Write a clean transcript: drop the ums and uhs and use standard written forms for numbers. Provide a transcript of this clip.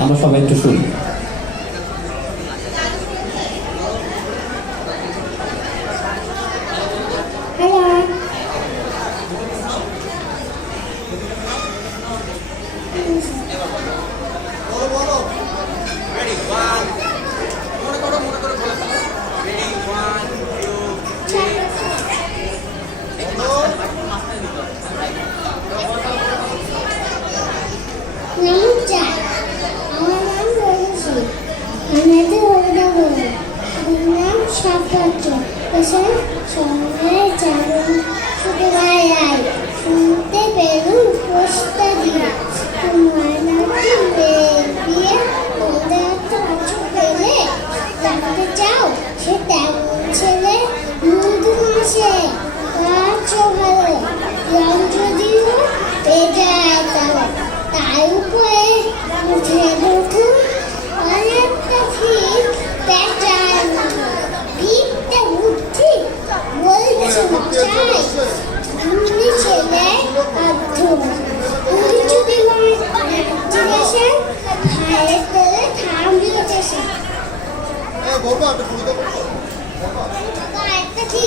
আমরা সবাই একটু শুনি। নমস্কার, আমার নাম রয়েছি। আমাদের অভিভাবক নাম সাফাত হোসেন। সঙ্গে যাবেন ছোটবেলায় শুনতে পেলুম পোস্টা দিয়ে তোমার নাকি বিয়ে মধ্যে একটা কিছু পেলে জানতে চাও সে তেমন ছেলে মৃদু মাসে কাজও ভালো রং যদিও পেয়ে যায় তাহলে তার উপরে উঠে নতুন অনেকটা ঠিক প্যাটার্ন পিঠটা বুদ্ধি বলছে মশাই তুমি ছেলে অধ্যম তুমি যদি জিজ্ঞাসা ভাইয়ের তেলে থামবি একটা কি